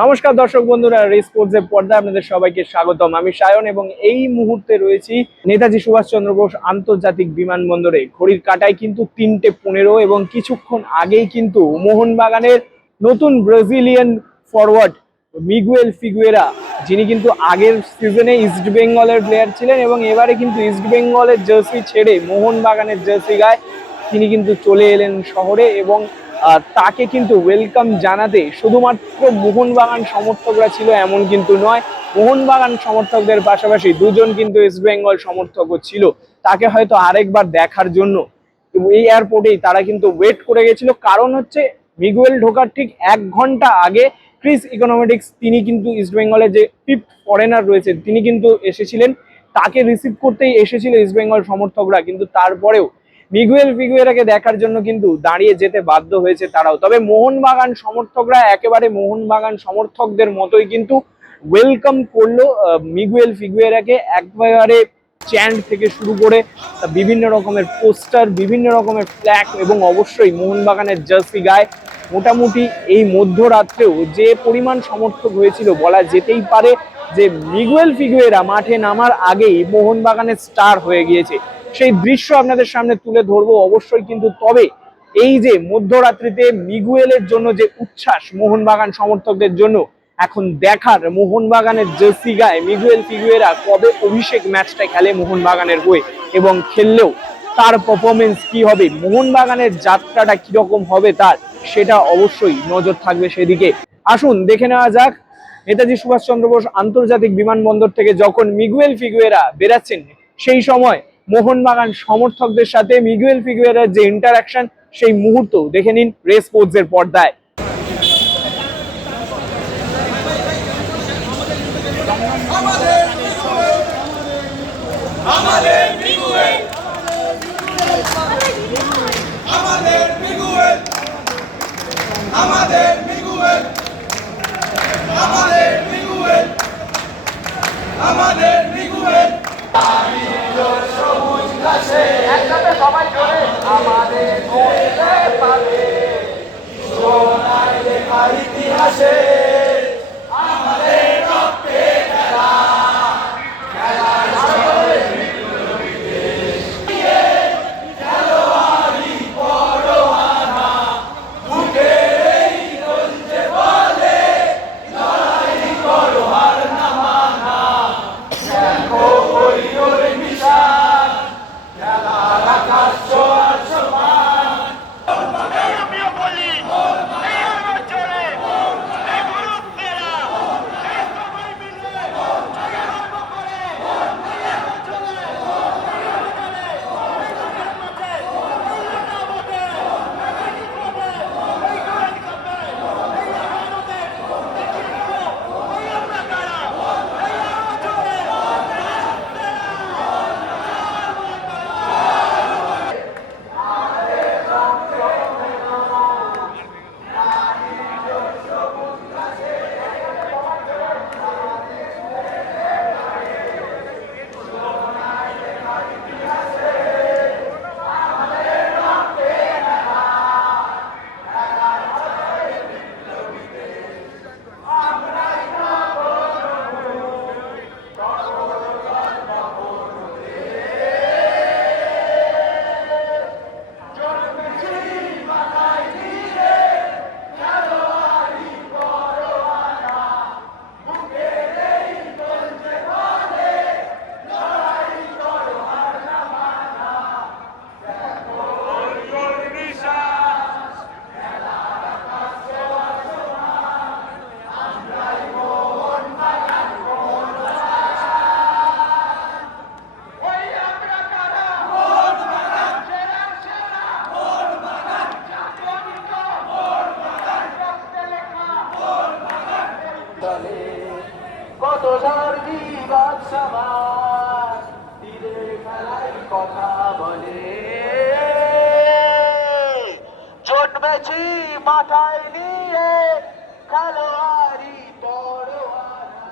নমস্কার দর্শক বন্ধুরা, রেস স্পোর্টসের পর্দায় আপনাদের সবাইকে স্বাগতম। আমি সায়ন এবং এই মুহূর্তে রয়েছি নেতাজি সুভাষচন্দ্র বোস আন্তর্জাতিক বিমানবন্দরে। ঘড়ির কাঁটায় কিন্তু 3:15 এবং কিছুক্ষণ আগেই কিন্তু মোহনবাগানের নতুন ব্রাজিলিয়ান ফরওয়ার্ড মিগুয়েল ফিগুয়েরা, যিনি কিন্তু আগের সিজনে ইস্ট বেঙ্গলের প্লেয়ার ছিলেন এবং এবারে কিন্তু ইস্ট বেঙ্গলের জার্সি ছেড়ে মোহনবাগানের জার্সি গায়ে তিনি কিন্তু চলে এলেন শহরে। এবং তাকে কিন্তু ওয়েলকাম জানাতে শুধুমাত্র মোহনবাগান সমর্থকরা ছিল এমন কিন্তু নয়, মোহনবাগান সমর্থকদের পাশাপাশি দুজন কিন্তু ইস্ট বেঙ্গল সমর্থকও ছিল তাকে হয়তো আরেকবার দেখার জন্য। এই এয়ারপোর্টেই তারা কিন্তু ওয়েট করে গেছিল, কারণ হচ্ছে মিগুয়েল ঢোকার ঠিক 1 ঘন্টা আগে ক্রিস ইকোনমিক্স, তিনি কিন্তু ইস্ট বেঙ্গলের যে ফিফথ ফরেনার রয়েছে তিনি কিন্তু এসেছিলেন, তাকে রিসিভ করতেই এসেছিল ইস্ট বেঙ্গল সমর্থকরা। কিন্তু তারপরেও মিগুয়েল ফিগুয়েরাকে দেখার জন্য কিন্তু দাঁড়িয়ে যেতে বাধ্য হয়েছে তারাও। তবে মোহনবাগান সমর্থকরা একেবারে মোহনবাগান সমর্থকদের মতোই কিন্তু ওয়েলকাম করলো মিগুয়েল ফিগুয়েরাকে। একেবারে চ্যান্ট থেকে শুরু করে বিভিন্ন রকমের পোস্টার, বিভিন্ন রকমের ফ্ল্যাগ এবং অবশ্যই মোহনবাগানের জার্সি গায়ে মোটামুটি এই মধ্যরাত্রেও যে পরিমাণ সমর্থক হয়েছিল বলা যেতেই পারে যে মিগুয়েল ফিগুয়েরা মাঠে নামার আগেই মোহনবাগানের স্টার হয়ে গিয়েছে। সেই দৃশ্য আপনাদের সামনে তুলে ধরবো অবশ্যই। কিন্তু তবে এই যে মধ্যরাত্রিতে মিগুয়েলের জন্য যে উচ্ছ্বাস মোহনবাগান সমর্থকদের জন্য, এখন দেখার মোহনবাগানের জার্সি গায়ে মিগুয়েল ফিগুয়েরা কবে অভিষেক ম্যাচটা খেলে মোহনবাগানের হয়ে, এবং খেললেও তার পারফরমেন্স কি হবে, মোহনবাগানের যাত্রাটা কিরকম হবে তার, সেটা অবশ্যই নজর থাকবে সেদিকে। আসুন দেখে নেওয়া যাক নেতাজি সুভাষচন্দ্র বোস আন্তর্জাতিক বিমানবন্দর থেকে যখন মিগুয়েল ফিগুয়েরা বেরাচ্ছেন, সেই সময় মোহনবাগান সমর্থকদের সাথে মিগুয়েল ফিগুয়েরার যে ইন্টারাকশন, সেই মুহূর্ত দেখে নিন রেস স্পোর্টসের পর্দায়। সবাই জোরে আমাদের পাবে সোনার লেখা ইতিহাসে আমাদের রক্তে খেলা খেলোয়াড়ি পরোয়ানা বুকে রঞ্জে বলে লড়াই করো হার না মানা দেখো ওই ওর নিশান খেলার আকাশ ছোঁয়ার সমান। আমিও বলি চলে সবাই মিলে কত ঝড় বিবাদ সবার তীরে খেলায় কথা বলে জন্মেছি মাথায় নিয়ে খেলোয়াড়ি পরোয়ানা।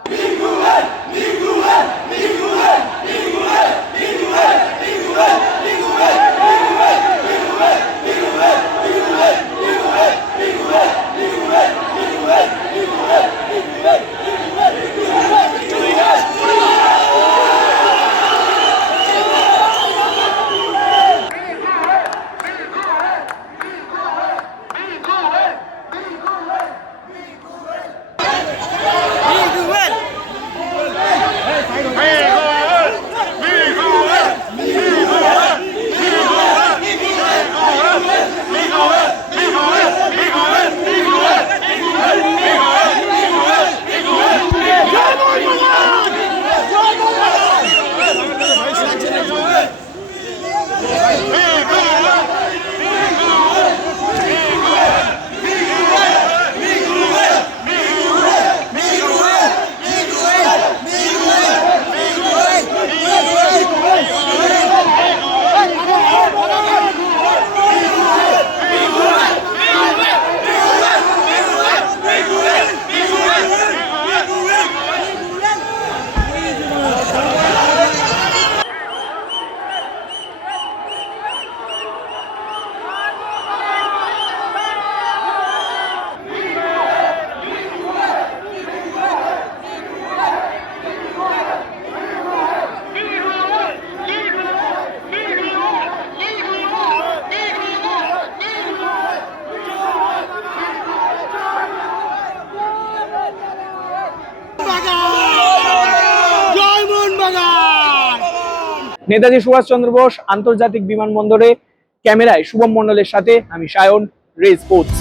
নেতাজি সুভাষচন্দ্র বোস আন্তর্জাতিক বিমানবন্দরে ক্যামেরায় শুভম মণ্ডলের সাথে আমি সায়ন, রে স্পোর্টস।